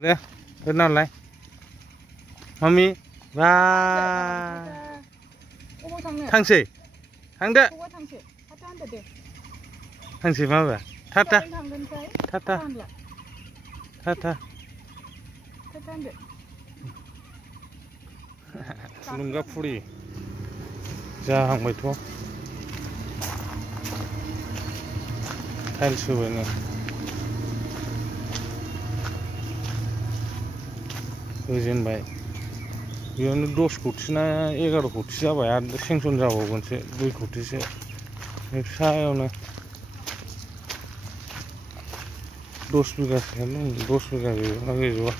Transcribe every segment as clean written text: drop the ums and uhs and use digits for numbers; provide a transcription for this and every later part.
Nè, thế nào lại? Mami, và thằng gì? Thằng đấy. Thằng gì mà vậy? Thata. Thata. Thata. Lunga free. Ra hàng mày thua. Thay sự vậy nè. Özün bay. Beयावनो 10 कोटी ना 11 कोटी जाबाय आरो sanction जाबावगोनसो 2 कोटीसो बे फिसायावनो 10 बिगासोआनो 10 बिगा गैया गैजोबा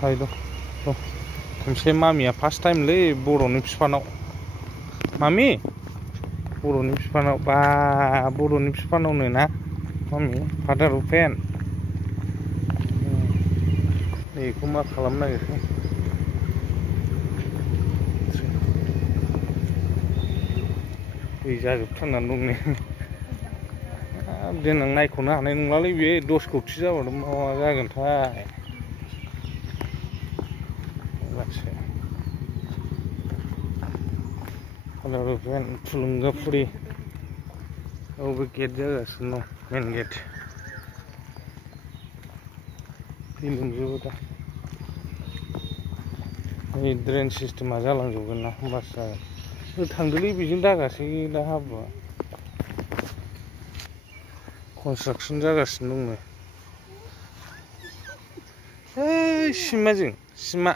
फायद' खनसे Mamiya first टाइमलै बर'नि बिफानाव मामि बर'नि बिफानाव बा बर'नि बिफानावनो ना मामि फादार अपेन बेखौ मा खालामनो नागिरखो दै जाजोबथारनानै दं नै देनां नायख'नो हानाय नंलालै बे 10 कोटी जाबाथ' मा जागोनथाय फादार अपेन थुलुंगाफुरि बबे गेट जागासिनो दं मेन गेट दै लोमजोबो दा नै ड्रेन सिस्टेमा जालांजोबगोन ना होमबासो जागोन थांदोलै बेजों दागासै दा हाब्रुआ कनस्ट्राक्सन जागासिनो दंनो ओइ सिमाजों सिमा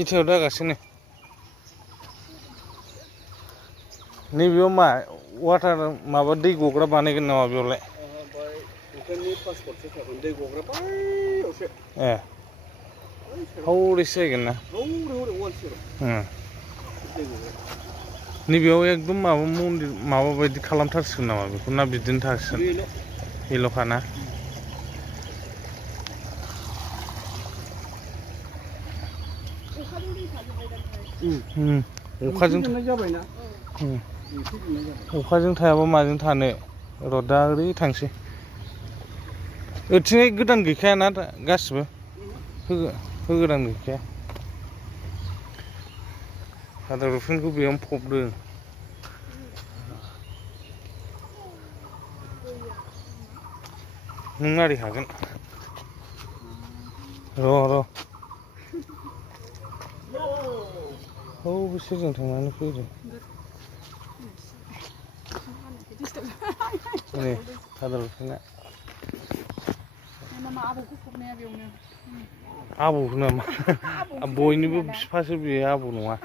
इथायाव दागासिनो नैबेयाव मा वाटार माबा दै गग्रा बानायगोन नामा बेयावलाय ए हौरैसो जाहैगोन ना नैबेयाव एकदम माबा मन्दिर माबा बायदि खालामथारसिगोन नामा बेखौ ना बिदिनो थासिगोन बेल'खा ना अखाजों थायाबा माजों थानो र' दा ओरै थांसै ओरैथिंजाय गोदान गैखायाना गासिबो होगोदान गैखाया फादार अपेनखौ बेयावनो फबदों नों मारै हागोन र' औ बिसोरजों थांनानै फैदो नै फादार अपेना आबौ नामा बयनिबो बिफासो बेयो आबौ नङा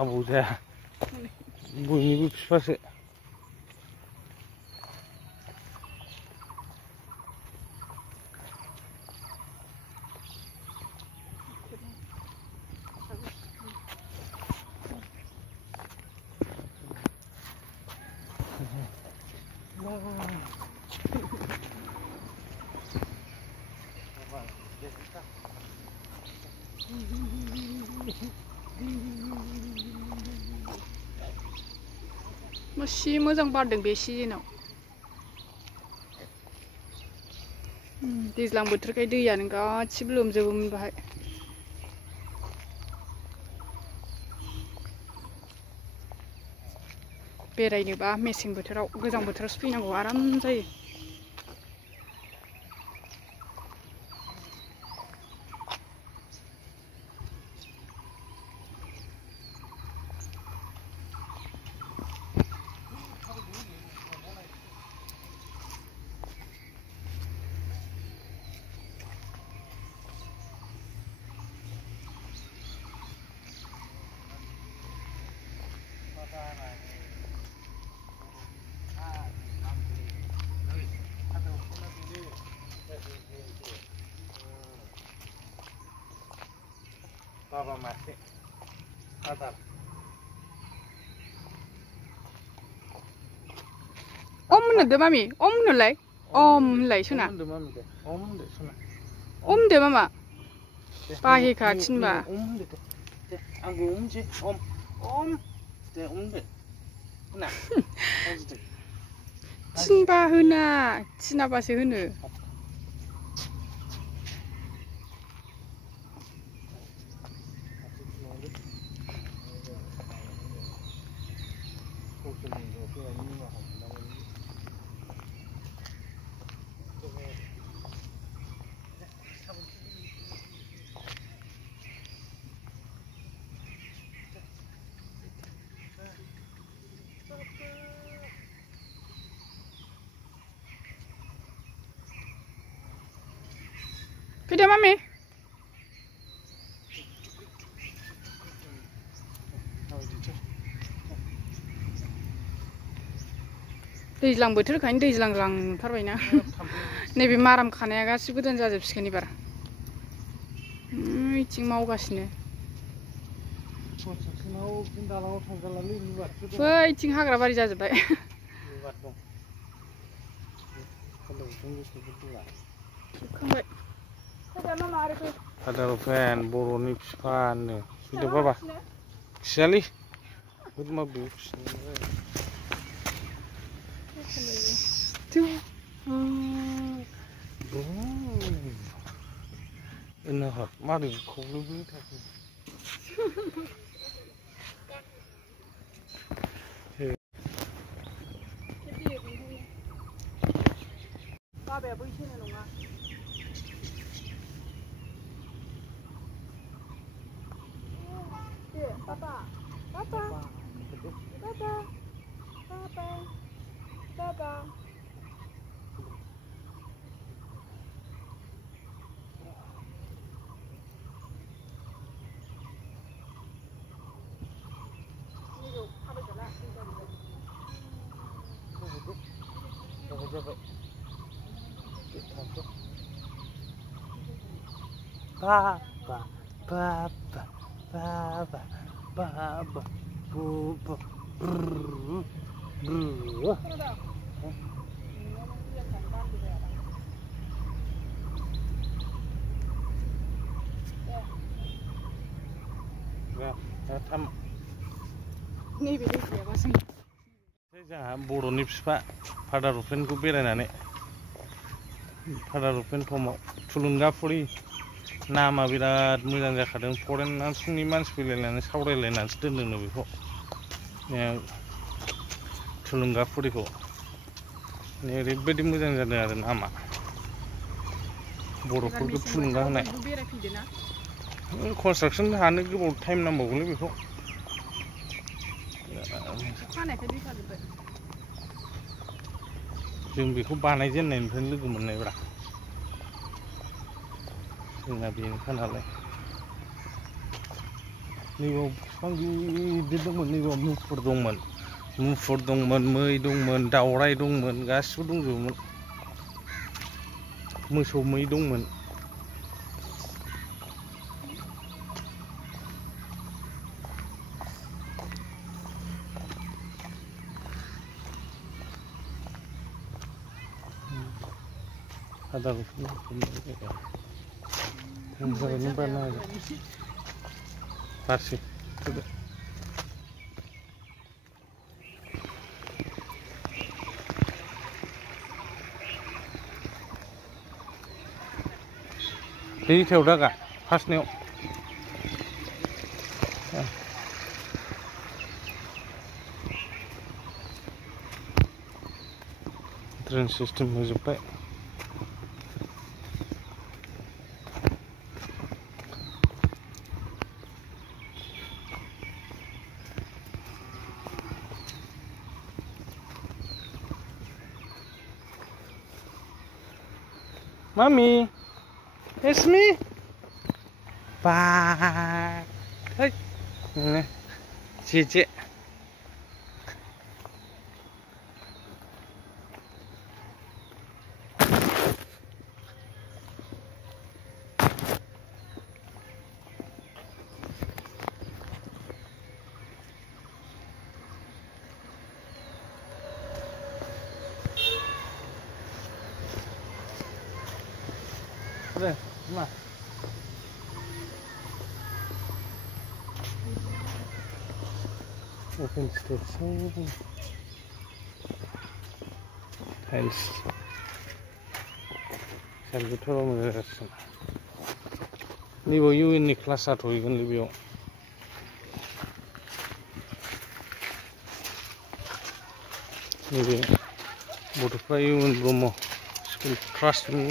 आबौ जाया बयनिबो बिफासो सि मोजां बारदों बे सिजोनाव दैज्लां बोथोरखाय दैयानो गासिबो लोमजोबोमोन बाहाय बेरायनोबा मेसें बोथोराव गोजां बोथोरावसो फैनांगौ आराम जायो Baba masih Adar Om होनदो मामि Om होनलाय Om होनलाय सना Om होनदो मामि दे Om होनदो सना Om deh mama. Pakai kacin ba. Om deh. Aku om sih. Om. Deh om deh. Nah. Cin ba huna. Cin apa sih hunu? Pindah mami. दैज्लां बोथोरखायनो दैज्लां लांथारबायना नैबे माराम खानाया गासिबो गोदान जाजोबसिगोन एबार इथिं मावगासिनो बैथिं हाग्रा बारि जाजोबबाय जोबखांबाय Ada fan boroni fan sudah berapa? Sekali. Itu mah bus. Tuh. Ini hot, mari kau lebih tak. Babe बै सेना नङा Papa, Papa, Papa, Papa, Papa. Papa, Papa, Papa, Papa, Papa, Ya, tam. Ini beda ya, Mas. Saya boroni फिफा father रुफेनखौ बेरायनानै father रुफेन समाव थुलुंगाफुरि नामा बिराद मोजां जाखादों foreign नार्सनि मानसि फैलायनानै सावरायलायनानैसो दोनदोंनो बेखौ थुलुंगाफुरिखौ ओरैबायदि मोजां जादों आरो नामा बर'फोरखौ थुलुंगा होनाय कनस्ट्राक्सन हानो गोबाव टाइम नांबावगोनलै बेखौ जों बेखौ बानायजेननायनिफ्रायनो लोगो मोननायब्रा जोंना बेनोखा नालाय नैबाव बिफां गिदिर दंमोन नैबाव मुफुर दंमोन मै दंमोन दावराय दंमोन गासिबो दंजोबोमोन मोसौ मै दंमोन ada rusnya ini mana aja pasti sudah ini saya udah gak pas nih drain system hujupnya Mami, it's me. Bye. Hey, Cici. मा open steps tiles सालबोथोराव मोनगासिनो नैबेयाव इउएननि क्लास जाथ'हैगोनलै बेयाव नैबे गथ'फ्रा इउएन ब्रह्म स्कुल ट्रास्ट रुम